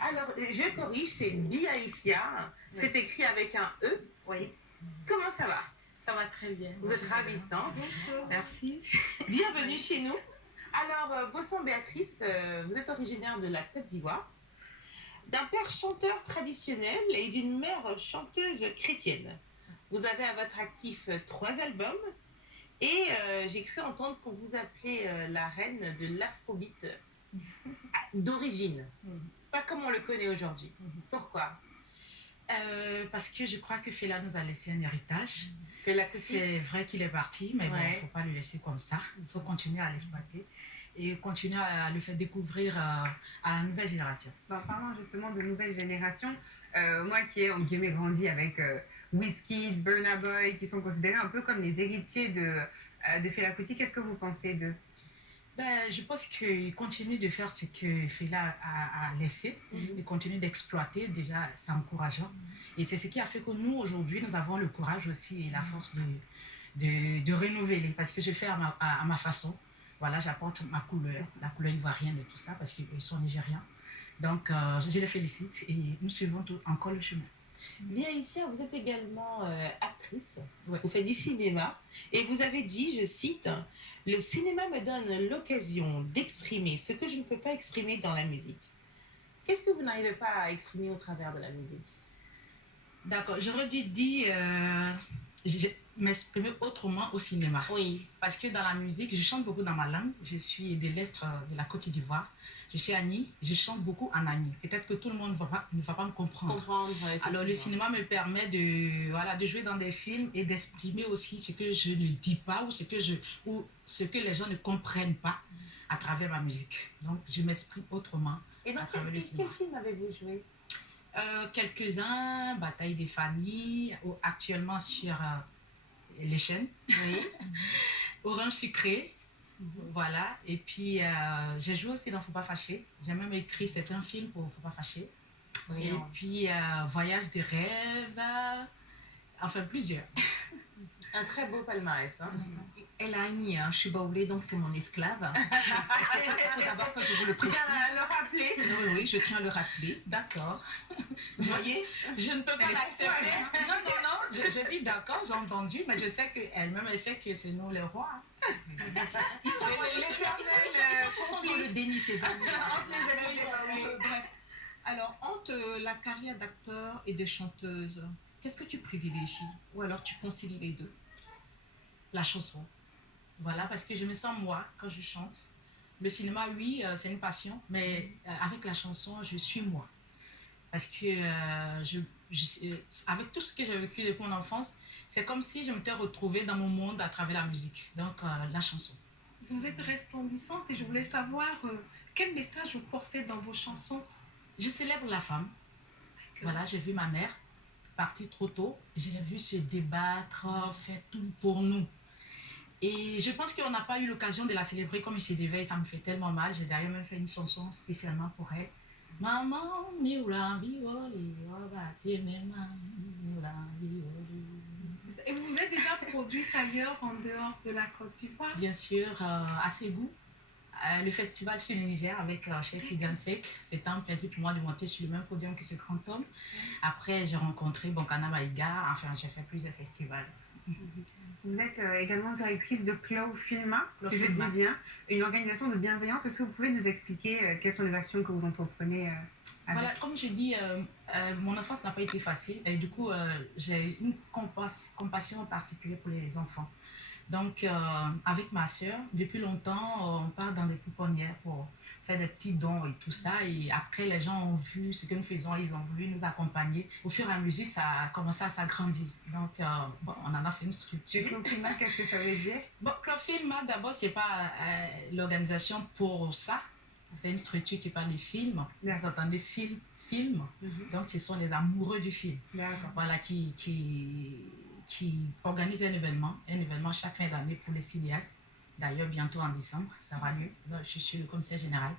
Alors, je corrige, c'est Biaïsia. Oui. C'est écrit avec un E. Oui. Comment ça va? Ça va très bien. Vous êtes ravissante. Bonjour. Merci. Bienvenue chez nous. Alors, Bossan Béatrice, vous êtes originaire de la Côte d'Ivoire, d'un père chanteur traditionnel et d'une mère chanteuse chrétienne. Vous avez à votre actif 3 albums et j'ai cru entendre qu'on vous appelait la reine de l'afrobeat d'origine. Pas comme on le connaît aujourd'hui. Pourquoi? Parce que je crois que Fela nous a laissé un héritage. C'est vrai qu'il est parti, mais bon, il ne faut pas le laisser comme ça. Il faut continuer à l'exploiter et continuer à le faire découvrir à la nouvelle génération. En parlant justement de nouvelle génération, moi qui ai en guillemets grandi avec Wizkid, Burna Boy, qui sont considérés un peu comme les héritiers de Fela Kuti, qu'est-ce que vous pensez d'eux? Je pense qu'il continue de faire ce que Fela a laissé. Il continue d'exploiter, déjà c'est encourageant. Et c'est ce qui a fait que nous, aujourd'hui, nous avons le courage aussi et la force de renouveler. Parce que je fais à ma façon. Voilà, j'apporte ma couleur, la couleur ivoirienne et tout ça, parce qu'ils sont nigérians. Donc, je les félicite et nous suivons encore le chemin. Bien ici, vous êtes également actrice, Ouais. Vous faites du cinéma et vous avez dit, je cite, « Le cinéma me donne l'occasion d'exprimer ce que je ne peux pas exprimer dans la musique. » Qu'est-ce que vous n'arrivez pas à exprimer au travers de la musique? D'accord, j'aurais dit m'exprimer autrement au cinéma. Oui. Parce que dans la musique, je chante beaucoup dans ma langue. Je suis de l'Est de la Côte d'Ivoire. Je suis Annie, je chante beaucoup en Annie. Peut-être que tout le monde ne va pas me comprendre. Alors le cinéma me permet de jouer dans des films et d'exprimer aussi ce que je ne dis pas ou ce que les gens ne comprennent pas à travers ma musique. Donc je m'exprime autrement. Et dans quel film avez-vous joué? Quelques-uns, Bataille des familles, actuellement sur les chaînes. Oui. Orange sucré. Voilà, et puis j'ai joué aussi dans Faut pas fâcher. J'ai même écrit certains films pour Faut pas fâcher. Oui, et puis Voyage des rêves, enfin plusieurs. Un très beau palmarès. Hein? Elle a Annie, hein, je suis baoulée, donc c'est mon esclave. Il faut d'abord que je vous le précise. Le rappeler. Oui, je tiens à le rappeler. D'accord. Vous voyez? Je ne peux pas l'accepter. Non, je dis d'accord, j'ai entendu, mais je sais qu'elle-même, elle sait que c'est nous les rois. Ils sont dans le déni, ces amis. Bref. Alors, entre la carrière d'acteur et de chanteuse, qu'est-ce que tu privilégies? Ou alors tu concilies les deux? La chanson. Voilà, parce que je me sens moi quand je chante. Le cinéma, oui, c'est une passion, mais avec la chanson, je suis moi. Parce que avec tout ce que j'ai vécu depuis mon enfance, c'est comme si je m'étais retrouvée dans mon monde à travers la musique. Donc, la chanson. Vous êtes resplendissante et je voulais savoir quel message vous portez dans vos chansons. Je célèbre la femme. Voilà, j'ai vu ma mère partir trop tôt. Je l'ai vue se débattre, faire tout pour nous. Et je pense qu'on n'a pas eu l'occasion de la célébrer comme il se devait. Ça me fait tellement mal. J'ai d'ailleurs même fait une chanson spécialement pour elle. Maman, miura violi, Et vous vous êtes déjà produite ailleurs en dehors de la Côte d'Ivoire? Bien sûr, à Ségou, le festival sur le Niger avec Cheikh Igansek. C'était un plaisir pour moi de monter sur le même podium que ce grand homme. Après, j'ai rencontré Bonkana Maïga. Enfin, j'ai fait plusieurs festivals. Vous êtes également directrice de Clow Filma, si je dis bien, une organisation de bienveillance. Est-ce que vous pouvez nous expliquer quelles sont les actions que vous entreprenez Voilà, comme je dis, mon enfance n'a pas été facile et du coup, j'ai une compassion particulière pour les enfants. Donc, avec ma soeur, depuis longtemps, on part dans des pouponnières pour faire des petits dons et tout ça. Et après, les gens ont vu ce que nous faisons, ils ont voulu nous accompagner. Au fur et à mesure, ça a commencé à s'agrandir. Donc, on en a fait une structure. Clow Filma, qu'est-ce que ça veut dire? Bon, Clow Filma, d'abord, c'est pas l'organisation pour ça. C'est une structure qui parle de films. Vous entendez film. Donc, ce sont les amoureux du film. Voilà, qui organise un événement chaque fin d'année pour les cinéastes. D'ailleurs, bientôt en décembre, ça aura lieu. Là, je suis le commissaire général.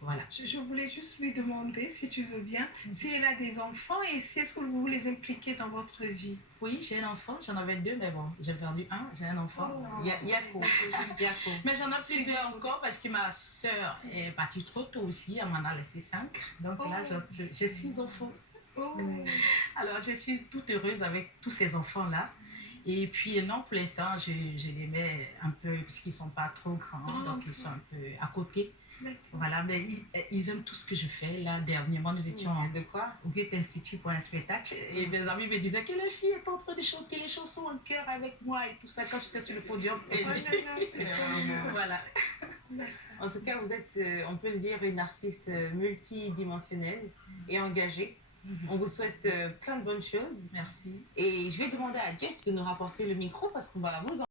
Voilà. Je voulais juste lui demander, si tu veux bien, si elle a des enfants et si est-ce que vous les impliquez dans votre vie. Oui, j'ai un enfant, j'en avais deux, mais bon, j'ai perdu un, j'ai un enfant. Yako. Yako. Mais j'en ai plusieurs encore parce que ma soeur est partie trop tôt aussi, elle m'en a laissé 5. Donc là, j'ai 6 enfants. Oh. Alors, je suis toute heureuse avec tous ces enfants-là. Et puis, non, pour l'instant, je les mets un peu, parce qu'ils ne sont pas trop grands, donc ils sont un peu à côté. Voilà, mais ils aiment tout ce que je fais. Là, dernièrement, nous étions De quoi? au Goethe Institut pour un spectacle et mes amis me disaient que la fille est en train de chanter les chansons en chœur avec moi et tout ça quand j'étais sur le podium. Et voilà. En tout cas, vous êtes, on peut le dire, une artiste multidimensionnelle et engagée. On vous souhaite plein de bonnes choses. Merci. Et je vais demander à Jeff de nous rapporter le micro parce qu'on va vous en